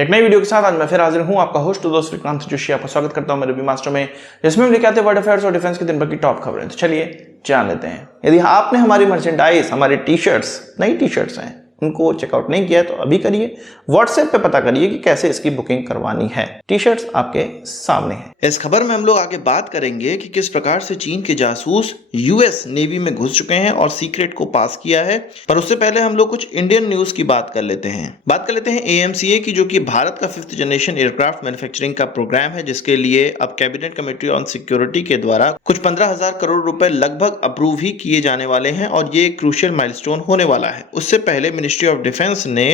एक नई वीडियो के साथ आज मैं फिर हाजिर हूं, आपका होस्ट दोस्त विक्रांत जोशी। आपका स्वागत करता हूं मेरे वी मास्टर में, जिसमें हम लेके आते हैं वर्ल्ड अफेयर्स और डिफेंस की दिन भर की टॉप खबरें। तो चलिए जान लेते हैं। यदि आपने हमारी मर्चेंडाइज, हमारी टी शर्ट्स, नई टी शर्ट्स हैं, उनको चेकआउट नहीं किया तो अभी करिए। व्हाट्सएप पे पता करिए कि कैसे इसकी बुकिंग करवानी है। टी शर्ट्स आपके सामने है। इस खबर में हम लोग आगे बात करेंगे कि किस प्रकार से चीन के जासूस यूएस नेवी में घुस चुके हैं और सीक्रेट को पास किया है। पर उससे पहले हम लोग कुछ इंडियन न्यूज की बात कर लेते हैं एएमसीए की, जो कि भारत का 5th जनरेशन एयरक्राफ्ट मैन्युफैक्चरिंग का प्रोग्राम है, जिसके लिए अब कैबिनेट कमेटी ऑन सिक्योरिटी के द्वारा कुछ 15,000 करोड़ रुपए लगभग अप्रूव ही किए जाने वाले हैं और ये क्रूशियल माइलस्टोन होने वाला है। उससे पहले मिनिस्ट्री ऑफ डिफेंस ने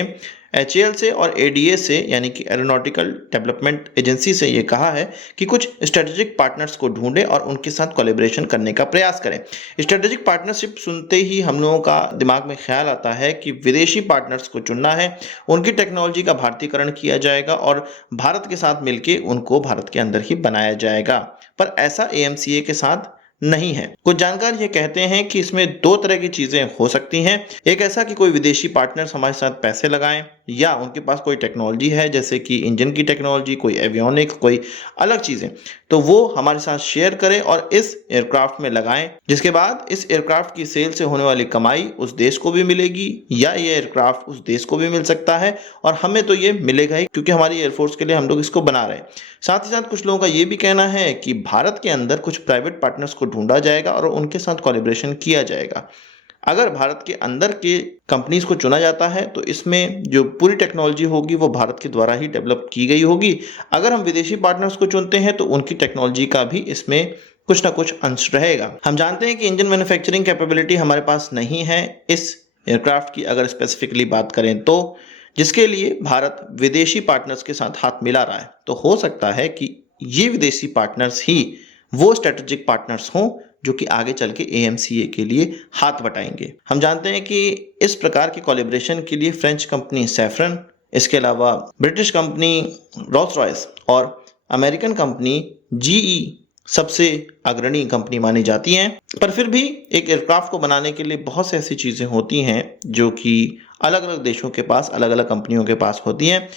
एचएएल से और एडीए से, यानी कि एरोनॉटिकल डेवलपमेंट एजेंसी से, ये कहा है कि कुछ स्ट्रेटेजिक पार्टनर्स को ढूंढे और उनके साथ कोलैबोरेशन करने का प्रयास करें। स्ट्रेटेजिक पार्टनरशिप सुनते ही हम लोगों का दिमाग में ख्याल आता है कि विदेशी पार्टनर्स को चुनना है, उनकी टेक्नोलॉजी का भारतीयकरण किया जाएगा और भारत के साथ मिलकर उनको भारत के अंदर ही बनाया जाएगा। पर ऐसा एएमसीए के साथ नहीं है। कुछ जानकार ये कहते हैं कि इसमें दो तरह की चीजें हो सकती हैं। एक ऐसा कि कोई विदेशी पार्टनर्स हमारे साथ पैसे लगाएं, या उनके पास कोई टेक्नोलॉजी है जैसे कि इंजन की टेक्नोलॉजी, कोई एवियोनिक्स, कोई अलग चीजें, तो वो हमारे साथ शेयर करें और इस एयरक्राफ्ट में लगाएं, जिसके बाद इस एयरक्राफ्ट की सेल से होने वाली कमाई उस देश को भी मिलेगी या ये एयरक्राफ्ट उस देश को भी मिल सकता है, और हमें तो ये मिलेगा ही क्योंकि हमारी एयरफोर्स के लिए हम लोग इसको बना रहे हैं। साथ ही साथ कुछ लोगों का ये भी कहना है कि भारत के अंदर कुछ प्राइवेट पार्टनर्स को ढूंढा जाएगा और उनके साथ कोलैबोरेशन किया जाएगा। अगर भारत के अंदर के कंपनीज को चुना जाता है तो इसमें जो पूरी टेक्नोलॉजी होगी वो भारत के द्वारा ही डेवलप की गई होगी। अगर हम विदेशी पार्टनर्स को चुनते हैं तो उनकी टेक्नोलॉजी का भी इसमें कुछ ना कुछ अंश रहेगा। हम जानते हैं कि इंजन मैन्युफैक्चरिंग कैपेबिलिटी हमारे पास नहीं है इस एयरक्राफ्ट की, अगर स्पेसिफिकली बात करें तो, जिसके लिए भारत विदेशी पार्टनर्स के साथ हाथ मिला रहा है। तो हो सकता है कि ये विदेशी पार्टनर्स ही वो स्ट्रेटेजिक पार्टनर्स हों जो कि आगे चल के एएमसीए के लिए हाथ बटाएंगे। हम जानते हैं कि इस प्रकार के कोलैबोरेशन के लिए फ्रेंच कंपनी सैफरन, इसके अलावा ब्रिटिश कंपनी रोल्स रॉयस और अमेरिकन कंपनी जीई सबसे अग्रणी कंपनी मानी जाती हैं। पर फिर भी एक एयरक्राफ्ट को बनाने के लिए बहुत सी ऐसी चीजें होती हैं जो कि अलग अलग देशों के पास, अलग अलग कंपनियों के पास होती हैं।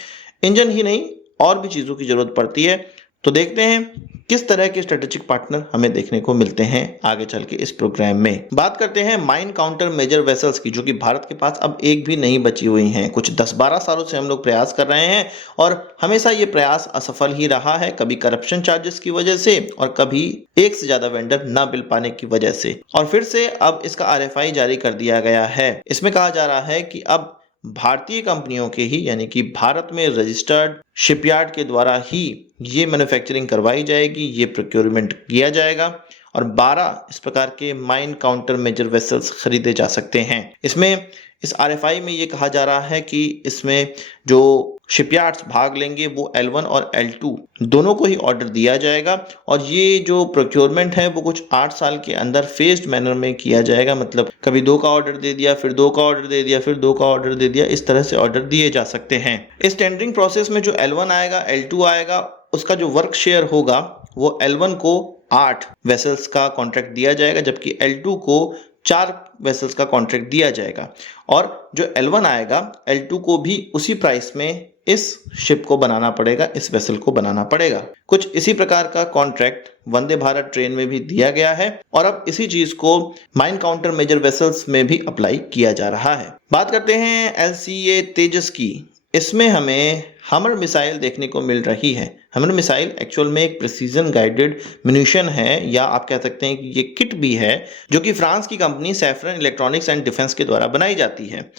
इंजन ही नहीं, और भी चीजों की जरूरत पड़ती है। तो देखते हैं किस तरह के स्ट्रेटेजिक पार्टनर हमें देखने को मिलते हैं आगे चल के इस प्रोग्राम में। बात करते हैं माइन काउंटर मेजर वेसल्स की, जो कि भारत के पास अब एक भी नहीं बची हुई हैं। कुछ 10-12 सालों से हम लोग प्रयास कर रहे हैं और हमेशा ये प्रयास असफल ही रहा है, कभी करप्शन चार्जेस की वजह से और कभी एक से ज्यादा वेंडर न मिल पाने की वजह से। और फिर से अब इसका आरएफआई जारी कर दिया गया है। इसमें कहा जा रहा है कि अब भारतीय कंपनियों के ही, यानी कि भारत में रजिस्टर्ड शिपयार्ड के द्वारा ही ये मैन्युफैक्चरिंग करवाई जाएगी, ये प्रोक्योरमेंट किया जाएगा और 12 इस प्रकार के माइन काउंटर मेजर वेसल्स खरीदे जा सकते हैं। इसमें इस आरएफआई में ये कहा जा रहा है कि इसमें जो शिपयार्ड्स भाग लेंगे वो L1 और L2 दोनों को ही ऑर्डर दिया जाएगा और ये जो प्रोक्योरमेंट है वो कुछ 8 साल के अंदर फेज्ड मैनर में किया जाएगा। मतलब कभी 2 का ऑर्डर दे दिया, फिर 2 का ऑर्डर दे दिया, फिर 2 का ऑर्डर दे दिया, इस तरह से ऑर्डर दिए जा सकते हैं। इस टेंडरिंग प्रोसेस में जो L1 आएगा, L2 आएगा, उसका जो वर्क शेयर होगा वो L1 को 8 वेसल्स का कॉन्ट्रैक्ट दिया जाएगा, जबकि L2 को 4 वेसल्स का कॉन्ट्रैक्ट दिया जाएगा। और जो L1 आएगा, L2 को भी उसी प्राइस में इस शिप को बनाना पड़ेगा, इस वेसल को बनाना पड़ेगा। कुछ इसी प्रकार का कॉन्ट्रैक्ट वंदे भारत ट्रेन में भी दिया गया है और अब इसी चीज को माइन काउंटर मेजर वेसल्स में भी अप्लाई किया जा रहा है। बात करते हैं LCA तेजस की। इसमें हमें हमर मिसाइल देखने को मिल रही है। हमर मिसाइल एक्चुअल में एक प्रिसीजन गाइडेड म्यूनिशन है, या आप कह सकते हैं कि ये किट भी है, जो कि फ्रांस की company saffron electronics and defence के द्वारा बनाई जाती है।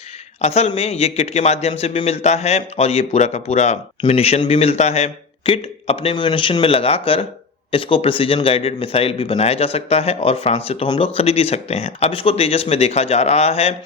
असल में ये किट के माध्यम से भी मिलता है और ये पूरा का पूरा म्यूनिशन भी मिलता है। किट अपने म्यूनिशन में लगाकर इसको प्रिसीजन गाइडेड मिसाइल भी बनाया जा सकता है और फ्रांस से तो हम लोग खरीद ही सकते हैं। अब इसको तेजस में देखा जा रहा है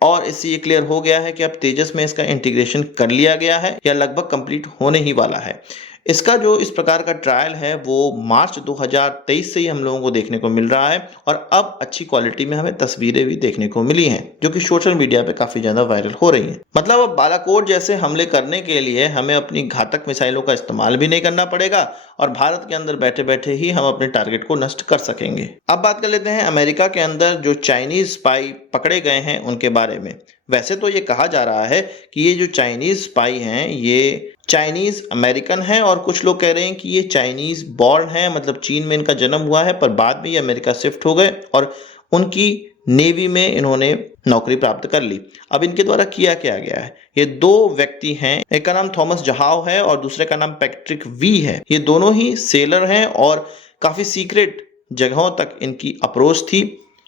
और इससे ये क्लियर हो गया है कि अब तेजस में इसका इंटीग्रेशन कर लिया गया है या लगभग कंप्लीट होने ही वाला है। इसका जो इस प्रकार का ट्रायल है वो मार्च 2023 से ही हम लोगों को देखने को मिल रहा है और अब अच्छी क्वालिटी में हमें तस्वीरें भी देखने को मिली हैं, जो कि सोशल मीडिया पे काफी ज्यादा वायरल हो रही हैं। मतलब अब बालाकोट जैसे हमले करने के लिए हमें अपनी घातक मिसाइलों का इस्तेमाल भी नहीं करना पड़ेगा और भारत के अंदर बैठे बैठे ही हम अपने टारगेट को नष्ट कर सकेंगे। अब बात कर लेते हैं अमेरिका के अंदर जो चाइनीज स्पाई पकड़े गए हैं उनके बारे में। वैसे तो ये कहा जा रहा है कि ये जो चाइनीज स्पाई हैं ये चाइनीज अमेरिकन हैं, और कुछ लोग कह रहे हैं कि ये चाइनीज बॉर्न है, मतलब चीन में इनका जन्म हुआ है पर बाद में ये अमेरिका शिफ्ट हो गए और उनकी नेवी में इन्होंने नौकरी प्राप्त कर ली। अब इनके द्वारा किया क्या गया है, ये दो व्यक्ति हैं, एक का नाम थॉमस जहाव है और दूसरे का नाम पैट्रिक वी है। ये दोनों ही सेलर हैं और काफी सीक्रेट जगहों तक इनकी अप्रोच थी,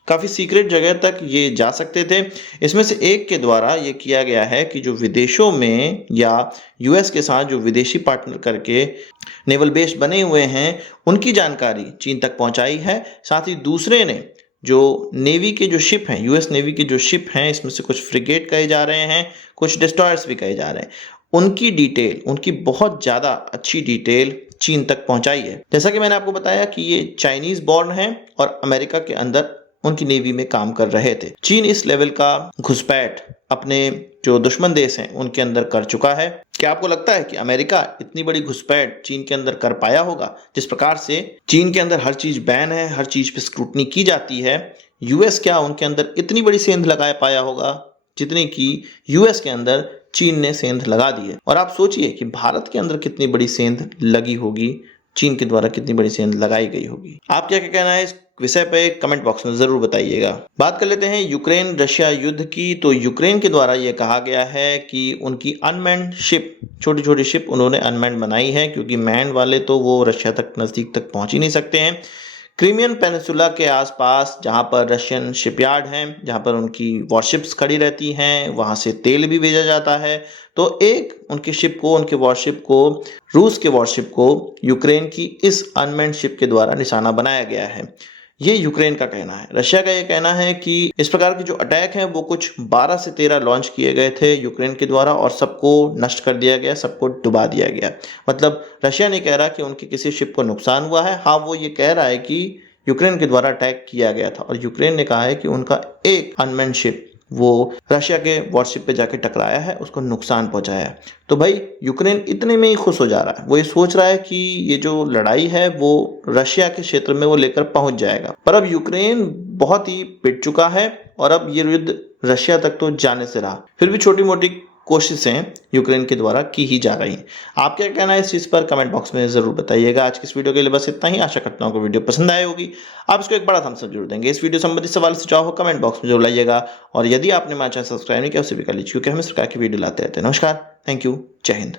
काफी सीक्रेट जगह तक ये जा सकते थे। इसमें से एक के द्वारा ये किया गया है कि जो विदेशों में या यूएस के साथ जो विदेशी पार्टनर करके नेवल बेस बने हुए हैं उनकी जानकारी चीन तक पहुंचाई है। साथ ही दूसरे ने जो नेवी के जो शिप हैं, यूएस नेवी के जो शिप हैं, इसमें से कुछ फ्रिगेट कहे जा रहे हैं, कुछ डिस्ट्रॉयर्स भी कहे जा रहे हैं, उनकी डिटेल, उनकी बहुत ज़्यादा अच्छी डिटेल चीन तक पहुंचाई है। जैसा कि मैंने आपको बताया कि ये चाइनीज बॉर्न हैं और अमेरिका के अंदर उनकी नेवी में काम कर रहे थे। चीन इस लेवल का घुसपैठ अपने जो दुश्मन देश हैं उनके अंदर कर चुका है। क्या आपको लगता है कि अमेरिका इतनी बड़ी घुसपैठ चीन के अंदर कर पाया होगा? जिस प्रकार से चीन के अंदर हर चीज बैन है, हर चीज पे स्क्रूटनी की जाती है, यूएस क्या उनके अंदर इतनी बड़ी सेंध लगा पाया होगा जितनी कि यूएस के अंदर चीन ने सेंध लगा दी है? और आप सोचिए कि भारत के अंदर कितनी बड़ी सेंध लगी होगी, चीन के द्वारा कितनी बड़ी सेंध लगाई गई होगी। आप क्या कहना है इस विषय पे कमेंट बॉक्स में जरूर बताइएगा। बात कर लेते हैं यूक्रेन रशिया युद्ध की। तो यूक्रेन के द्वारा यह कहा गया है कि उनकी अनमैन्ड शिप, छोटी छोटी शिप उन्होंने अनमैन्ड बनाई है, क्योंकि मैंड वाले तो वो रशिया तक नजदीक तक पहुंच ही नहीं सकते हैं। क्रीमियन पेनिसुला के आसपास जहां पर रशियन शिपयार्ड हैं, जहां पर उनकी वॉरशिप्स खड़ी रहती हैं, वहां से तेल भी भेजा जाता है। तो एक उनकी शिप को, उनके वॉरशिप को, रूस के वॉरशिप को यूक्रेन की इस अनमैन्ड शिप के द्वारा निशाना बनाया गया है। ये यूक्रेन का कहना है। रशिया का ये कहना है कि इस प्रकार के जो अटैक हैं वो कुछ 12 से 13 लॉन्च किए गए थे यूक्रेन के द्वारा और सबको नष्ट कर दिया गया, सबको डुबा दिया गया। मतलब रशिया नहीं कह रहा कि उनकी किसी शिप को नुकसान हुआ है, हाँ वो ये कह रहा है कि यूक्रेन के द्वारा अटैक किया गया था और यूक्रेन ने कहा है कि उनका एक अनमैन्ड शिप वो रशिया के वॉरशिप पे जाके टकराया है, उसको नुकसान पहुंचाया है। तो भाई यूक्रेन इतने में ही खुश हो जा रहा है, वो ये सोच रहा है कि ये जो लड़ाई है वो रशिया के क्षेत्र में वो लेकर पहुंच जाएगा। पर अब यूक्रेन बहुत ही पिट चुका है और अब ये युद्ध रशिया तक तो जाने से रहा, फिर भी छोटी मोटी कोशिशें यूक्रेन के द्वारा की ही जा रही हैं। आप क्या कहना है इस चीज़ पर कमेंट बॉक्स में ज़रूर बताइएगा। आज की इस वीडियो के लिए बस इतना ही। आशा करता हूँ कि वीडियो पसंद आई होगी, आप इसको एक बड़ा थम्स अप जरूर देंगे। इस वीडियो संबंधित सवाल सुझाव हो कमेंट बॉक्स में जरूर लाइएगा, और यदि आपने हमारा चैनल सब्सक्राइब नहीं किया उसे भी कर लीजिए, क्योंकि हम इस प्रकार की वीडियो लाते रहते हैं। नमस्कार, थैंक यू, जय हिंद।